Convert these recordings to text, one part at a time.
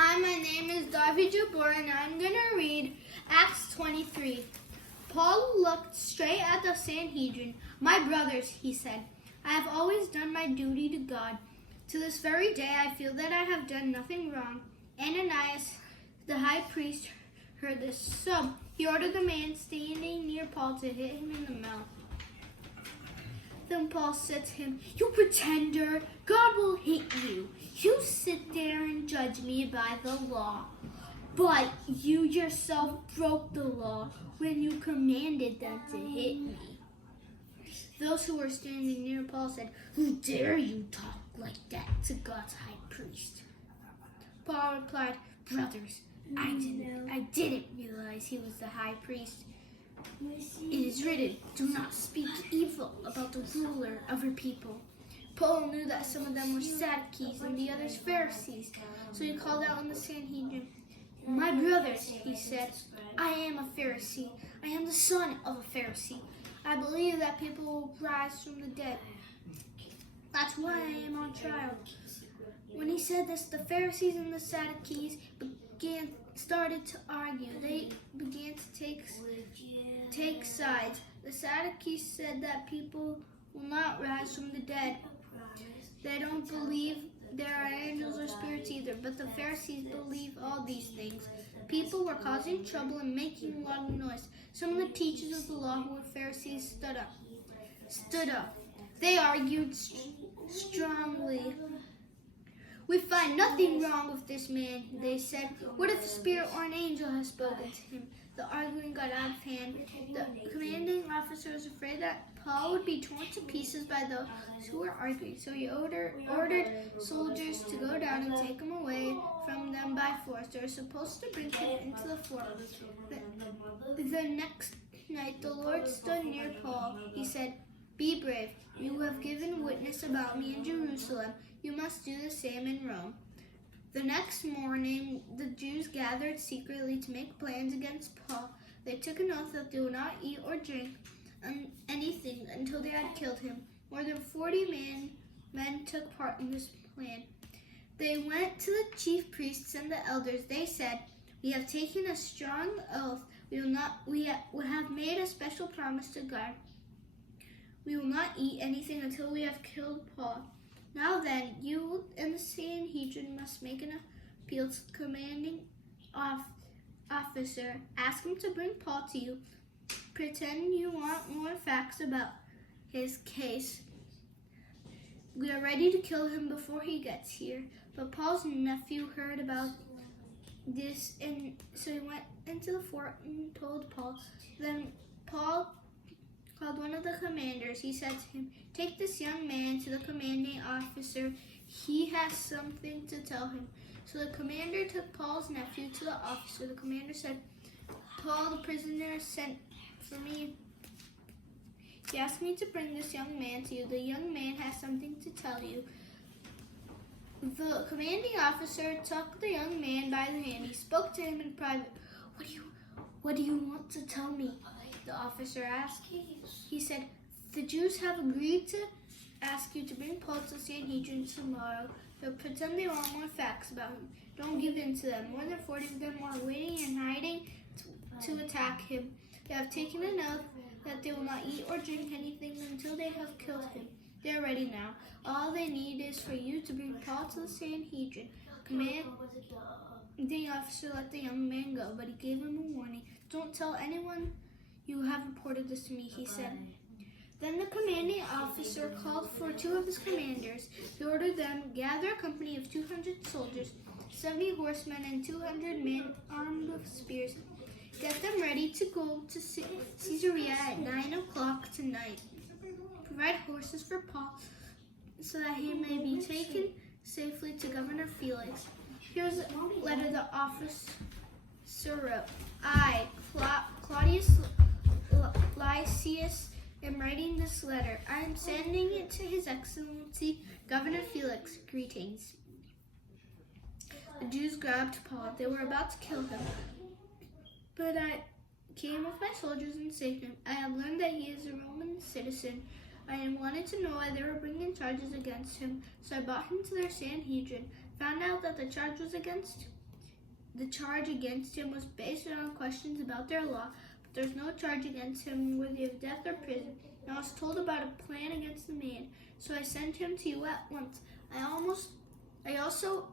Hi, my name is Davi Jabour, and I'm going to read Acts 23. Paul looked straight at the Sanhedrin. "My brothers," he said, "I have always done my duty to God. To this very day I feel that I have done nothing wrong." Ananias, the high priest, heard this. So he ordered the man standing near Paul to hit him in the mouth. Then Paul said to him, "You pretender, God will hit you. You sit there and judge me by the law. But you yourself broke the law when you commanded them to hit me." Those who were standing near Paul said, "Who dare you talk like that to God's high priest?" Paul replied, "Brothers, I didn't realize he was the high priest. It is written, 'Do not speak evil about the ruler of your people.'" Paul knew that some of them were Sadducees and the others Pharisees, so he called out in the Sanhedrin. "My brothers," he said, "I am a Pharisee. I am the son of a Pharisee. I believe that people will rise from the dead. That's why I am on trial." When he said this, the Pharisees and the Sadducees started to argue. They began to take sides. The Sadducees said that people will not rise from the dead. They don't believe there are angels or spirits either, but the Pharisees believe all these things. People were causing trouble and making a lot of noise. Some of the teachers of the law who were Pharisees stood up. They argued strongly. "We find nothing wrong with this man," they said. "What if a spirit or an angel has spoken to him?" The arguing got out of hand. The commanding officer was afraid that Paul would be torn to pieces by those who were arguing, so he ordered soldiers to go down and take him away from them by force. They were supposed to bring him into the fort. The next night the Lord stood near Paul. He said, "Be brave. You have given witness about me in Jerusalem. You must do the same in Rome." The next morning, the Jews gathered secretly to make plans against Paul. They took an oath that they would not eat or drink anything until they had killed him. More than 40 men took part in this plan. They went to the chief priests and the elders. They said, "We have taken a strong oath. We have made a special promise to God. We will not eat anything until we have killed Paul. Now then, you and the Sanhedrin must make an appeal to the commanding officer. Ask him to bring Paul to you. Pretend you want more facts about his case. We are ready to kill him before he gets here." But Paul's nephew heard about this, and so he went into the fort and told Paul. Then Paul called one of the commanders. He said to him, "Take this young man to the commanding officer. He has something to tell him." So the commander took Paul's nephew to the officer. The commander said, "Paul, the prisoner, sent for me. He asked me to bring this young man to you. The young man has something to tell you." The commanding officer took the young man by the hand. He spoke to him in private. What do you want to tell me?" the officer asked. He said, "The Jews have agreed to ask you to bring Paul to the Sanhedrin tomorrow. They'll pretend they want more facts about him. Don't give in to them. More than 40 of them are waiting and hiding to attack him. They have taken an oath that they will not eat or drink anything until they have killed him. They are ready now. All they need is for you to bring Paul to the Sanhedrin." The officer let the young man go, but he gave him a warning. "Don't tell anyone you have reported this to me," he said. Then the commanding officer called for 2 of his commanders. He ordered them, "Gather a company of 200 soldiers, 70 horsemen, and 200 men armed with spears. Get them ready to go to Caesarea at 9 o'clock tonight. Provide horses for Paul so that he may be taken safely to Governor Felix." Here's a letter the officer wrote. "I, Claudius Lysias, am writing this letter. I am sending it to His Excellency, Governor Felix. Greetings." The Jews grabbed Paul. They were about to kill him. But I came with my soldiers and saved him. I have learned that he is a Roman citizen. I wanted to know why they were bringing charges against him, so I brought him to their Sanhedrin. Found out that the charge was against The charge against him was based on questions about their law, but there's no charge against him worthy of death or prison. And I was told about a plan against the man, so I sent him to you at once. I also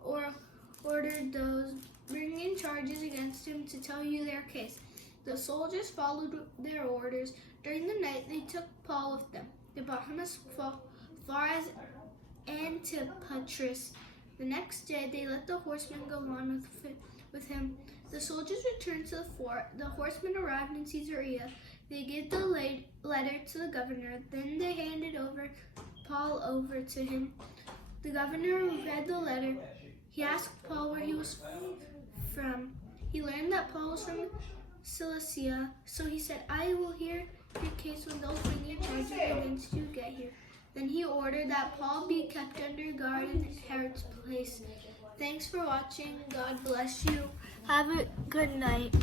ordered those bringing charges against him to tell you their case. The soldiers followed their orders. During the night, they took Paul with them. They brought him as far as Antipatris. The next day, they let the horsemen go on with him. The soldiers returned to the fort. The horsemen arrived in Caesarea. They gave the letter to the governor. Then they handed Paul over to him. The governor read the letter. He asked Paul where he was from. He learned that Paul was from Cilicia, so he said, I will hear your case when those bringing charges against you get here. Then he ordered that Paul be kept under guard in Herod's place. Thanks for watching. God bless you. Have a good night.